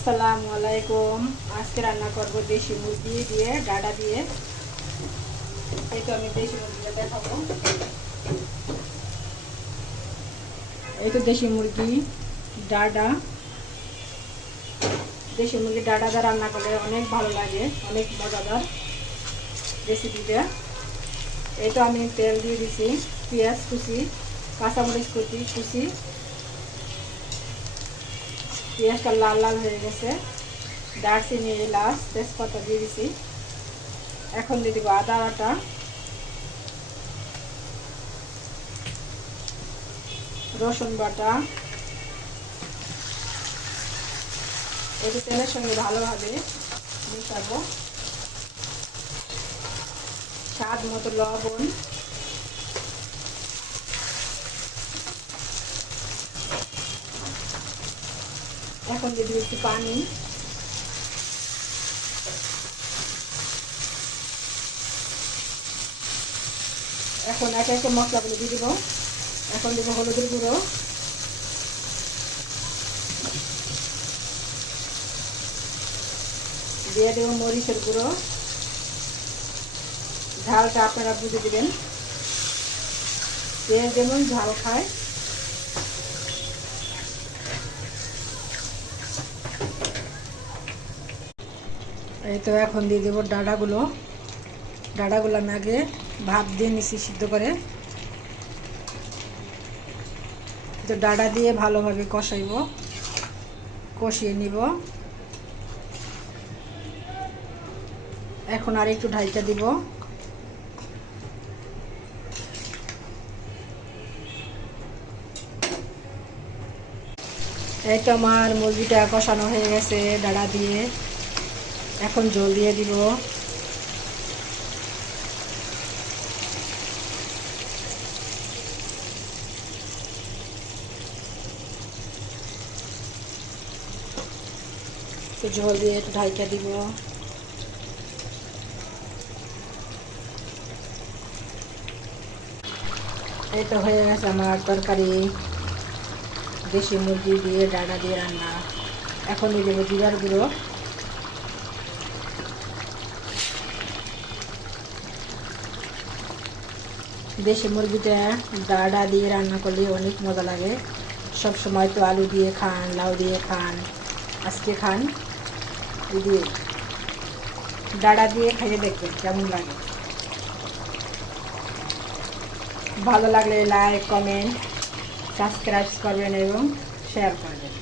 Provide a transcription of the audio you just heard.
আসসালামু আলাইকুম। আজকে রান্না করব দেশি মুরগি দিয়ে ডাঁটা দিয়ে। এই তো আমি দেশি মুরগিটা দেখাবো। এই তো দেশি মুরগি ডাঁটা। দেশি মুরগি ডাঁটা দিয়ে রান্না করলে অনেক ভালো লাগে, অনেক মজাদার রেসিপিটা। এই তো আমি তেল দিয়ে দিছি, পেঁয়াজ কুচি, কাঁচামরিচ কুচি। পেঁয়াজটা লাল লাল হয়ে গেছে। দারচিনি, এলাচ, তেজপাতা দিয়ে দিছি। এখন দিয়ে দিব আদা বাটা, রসুন বাটা। এই তেলের সঙ্গে ভালোভাবে মিশাবো। স্বাদ মতো লবণ, এখন দিয়ে দিব একটু পানি। এখন একে একে মশলাগুলো দিয়ে দিব। এখন দিব হলুদের গুঁড়ো, দিয়ে দেব মরিচের গুঁড়ো। ঝালটা আপনারা বুঝে দিবেন, যে যেমন ঝাল খায়। এই তো এখন দিয়ে দেবো ডাঁটাগুলো আমি আগে ভাপ দিয়ে নিচ্ছি সিদ্ধ করে। তো ডাঁটা দিয়ে ভালোভাবে কষিয়ে নিব। এখন আর একটু ঢাইকা দিব। এই তো আমার মুরগিটা কষানো হয়ে গেছে ডাঁটা দিয়ে। এখন জল দিয়ে দিব। তো জল দিয়ে একটু ঢাইকা দিব। এই তো হয়ে গেছে আমার তরকারি, দেশি মুরগি দিয়ে ডাঁটা দিয়ে রান্না। এখন দিয়ে দেবো জিরার গুঁড়ো, দেশি মুরগিটা ডাঁটা দিয়ে রান্না করলে অনেক মজা লাগে। সব সময় তো আলু দিয়ে খান, লাউ দিয়ে খান, আজকে খান দিয়ে ডাঁটা দিয়ে খাইয়ে দেখবেন কেমন লাগে। ভালো লাগলে লাইক, কমেন্ট, সাবস্ক্রাইব করবেন এবং শেয়ার করবেন।